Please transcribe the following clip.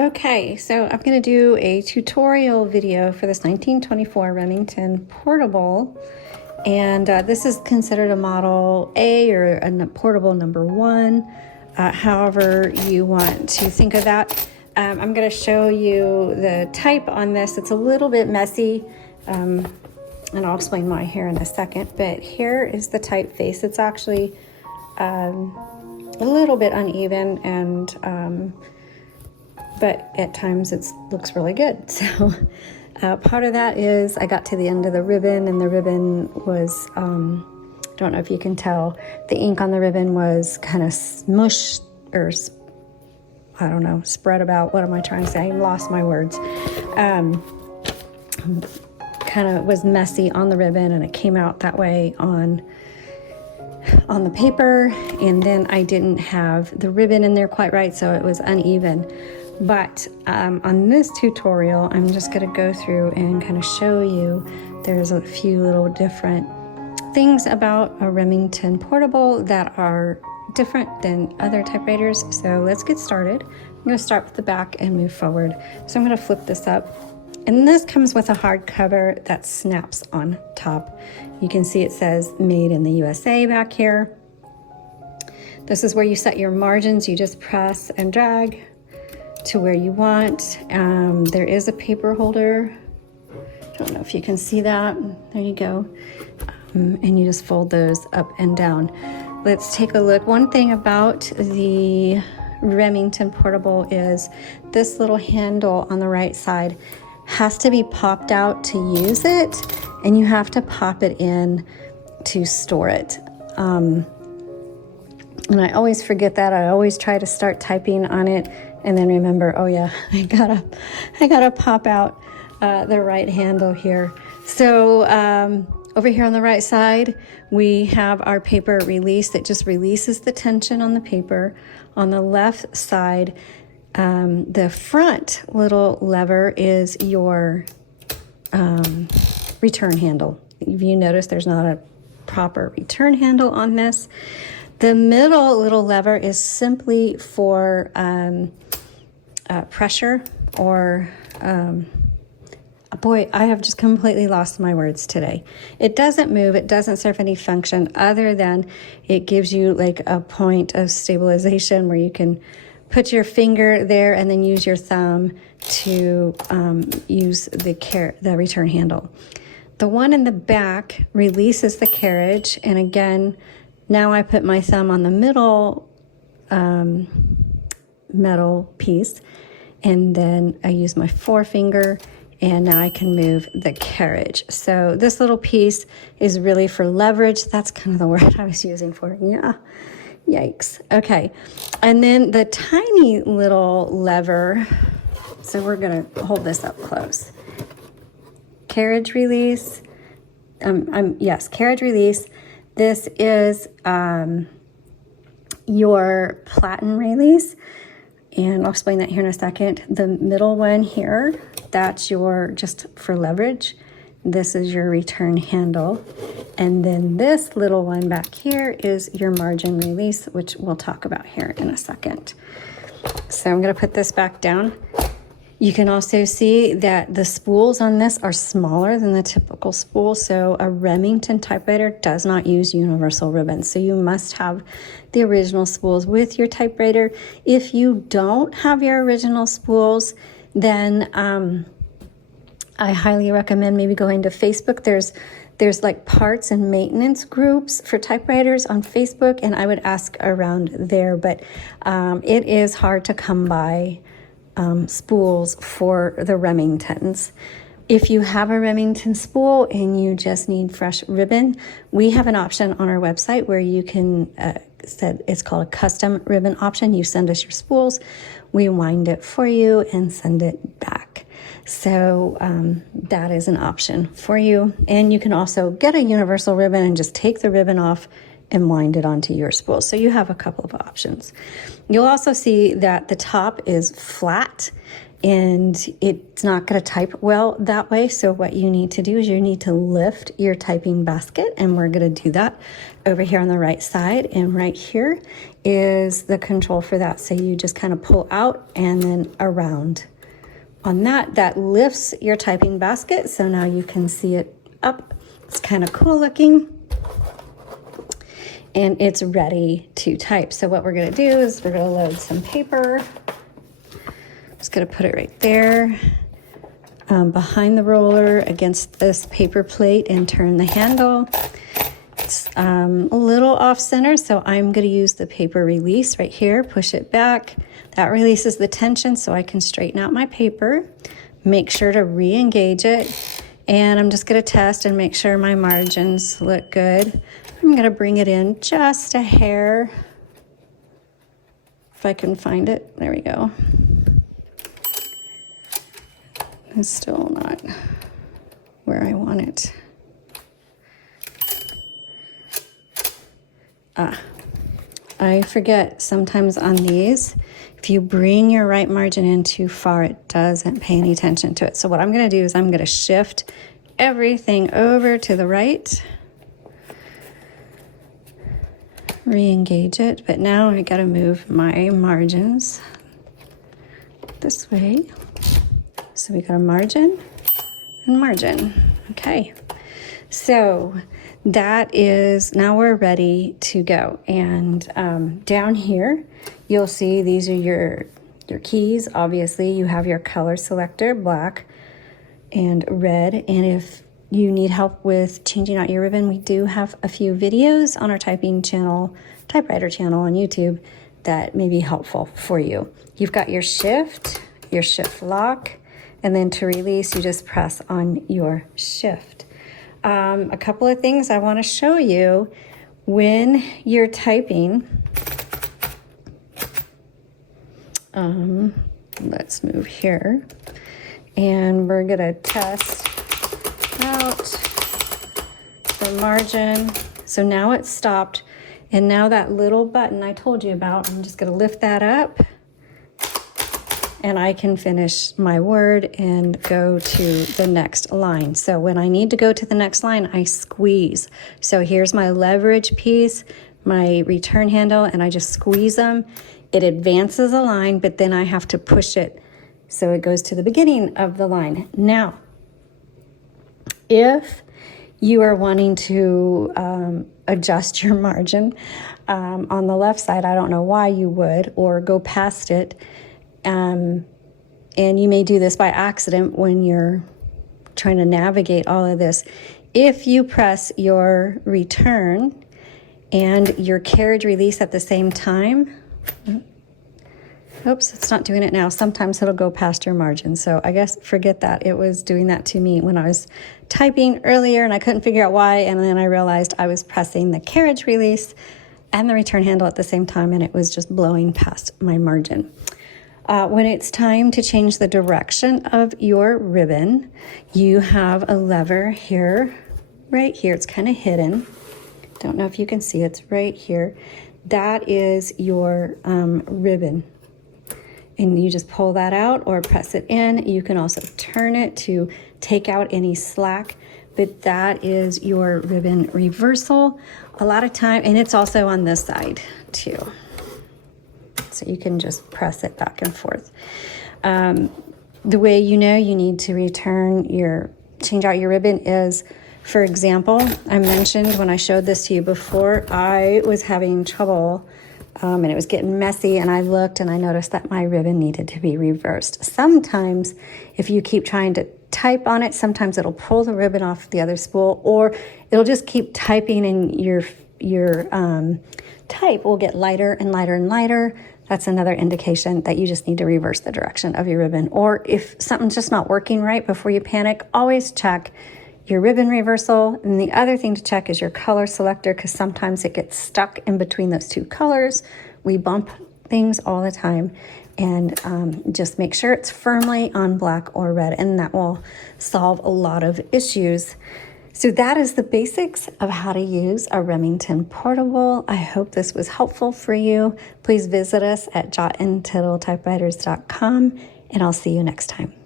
Okay, so I'm going to do a tutorial video for this 1924 Remington Portable, and this is considered a Model A or a Portable number 1, however you want to think of that. I'm going to show you the type on this. It's a little bit messy, and I'll explain why here in a second, but here is the typeface. It's actually a little bit uneven, and but at times it looks really good. So part of that is I got to the end of the ribbon, and the ribbon was, don't know if you can tell, the ink on the ribbon was kind of smushed, or I don't know, spread about. What am I trying to say? I lost my words. Kind of was messy on the ribbon, and it came out that way on the paper, and then I didn't have the ribbon in there quite right, so it was uneven. But on this tutorial, I'm just going to go through and kind of show you there's a few little different things about a Remington Portable that are different than other typewriters. So let's get started. I'm going to start with the back and move forward. So I'm going to flip this up. And this comes with a hardcover that snaps on top. You can see it says made in the USA back here. This is where you set your margins. You just press and drag to where you want. There is a paper holder. Don't know if you can see that. There you go. And you just fold those up and down. Let's take a look. One thing about the Remington Portable is this little handle on the right side has to be popped out to use it, and you have to pop it in to store it. And I always forget that. I always try to start typing on it and then remember, oh yeah, I gotta pop out the right handle here. So over here on the right side, we have our paper release that just releases the tension on the paper. On the left side, the front little lever is your return handle. If you notice, there's not a proper return handle on this. The middle little lever is simply for pressure, or boy, I have just completely lost my words today. It doesn't move. It doesn't serve any function other than it gives you like a point of stabilization where you can put your finger there and then use your thumb to use the return handle. The one in the back releases the carriage, and again, now I put my thumb on the middle metal piece, and then I use my forefinger, and now I can move the carriage. So this little piece is really for leverage. That's kind of the word I was using for it. Yeah, yikes. Okay, and then the tiny little lever, so we're gonna hold this up close. Carriage release, yes, carriage release. This is your platen release, and I'll explain that here in a second. The middle one here, that's your just for leverage. This is your return handle. And then this little one back here is your margin release, which we'll talk about here in a second. So I'm going to put this back down. You can also see that the spools on this are smaller than the typical spool. So a Remington typewriter does not use universal ribbons. So you must have the original spools with your typewriter. If you don't have your original spools, then I highly recommend maybe going to Facebook. There's like parts and maintenance groups for typewriters on Facebook, and I would ask around there. But it is hard to come by spools for the Remingtons. If you have a Remington spool and you just need fresh ribbon, we have an option on our website where you can it's called a custom ribbon option. You send us your spools, we wind it for you and send it back. So that is an option for you. And you can also get a universal ribbon and just take the ribbon off and wind it onto your spool. So you have a couple of options. You'll also see that the top is flat, and it's not going to type well that way. So what you need to do is you need to lift your typing basket, and we're going to do that over here on the right side. And right here is the control for that. So you just kind of pull out and then around. On that lifts your typing basket. So now you can see it up. It's kind of cool looking. And it's ready to type. So what we're going to do is we're going to load some paper. Just going to put it right there behind the roller against this paper plate and turn the handle. It's a little off center, so I'm going to use the paper release right here, push it back. That releases the tension so I can straighten out my paper. Make sure to re-engage it. And I'm just going to test and make sure my margins look good. I'm going to bring it in just a hair. If I can find it. There we go. It's still not where I want it. I forget sometimes on these, if you bring your right margin in too far, it doesn't pay any attention to it. So what I'm going to do is I'm going to shift everything over to the right. Re-engage it, but now I got to move my margins this way. So we got a margin and margin. Okay, so that is, now we're ready to go. And down here, you'll see these are your keys. Obviously, you have your color selector, black and red. And if you need help with changing out your ribbon, we do have a few videos on our typing channel, typewriter channel on YouTube that may be helpful for you. You've got your shift lock, and then to release, you just press on your shift. A couple of things I want to show you when you're typing. Let's move here, and we're going to test out the margin. So now it's stopped, and now that little button I told you about, I'm just going to lift that up, and I can finish my word and go to the next line. So when I need to go to the next line, I squeeze. So here's my leverage piece, my return handle, and I just squeeze them. It advances a line, but then I have to push it so it goes to the beginning of the line. Now, if you are wanting to adjust your margin on the left side, I don't know why you would, or go past it, and you may do this by accident when you're trying to navigate all of this. If you press your return and your carriage release at the same time, oops, it's not doing it now. Sometimes it'll go past your margin. So I guess forget that. It was doing that to me when I was typing earlier and I couldn't figure out why. And then I realized I was pressing the carriage release and the return handle at the same time, and it was just blowing past my margin. When it's time to change the direction of your ribbon, you have a lever here, right here. It's kind of hidden. Don't know if you can see, it's right here. That is your ribbon. And you just pull that out or press it in. You can also turn it to take out any slack, but that is your ribbon reversal. A lot of time, and it's also on this side too. So you can just press it back and forth. The way you know you need to change out your ribbon is, for example, I mentioned when I showed this to you before, I was having trouble and it was getting messy, and I looked and I noticed that my ribbon needed to be reversed. Sometimes if you keep trying to type on it, sometimes it'll pull the ribbon off the other spool, or it'll just keep typing and your type will get lighter and lighter and lighter. That's another indication that you just need to reverse the direction of your ribbon. Or if something's just not working right, before you panic, always check your ribbon reversal. And the other thing to check is your color selector, because sometimes it gets stuck in between those two colors. We bump things all the time, and just make sure it's firmly on black or red, and that will solve a lot of issues. So that is the basics of how to use a Remington Portable. I hope this was helpful for you. Please visit us at jotandtittletypewriters.com and I'll see you next time.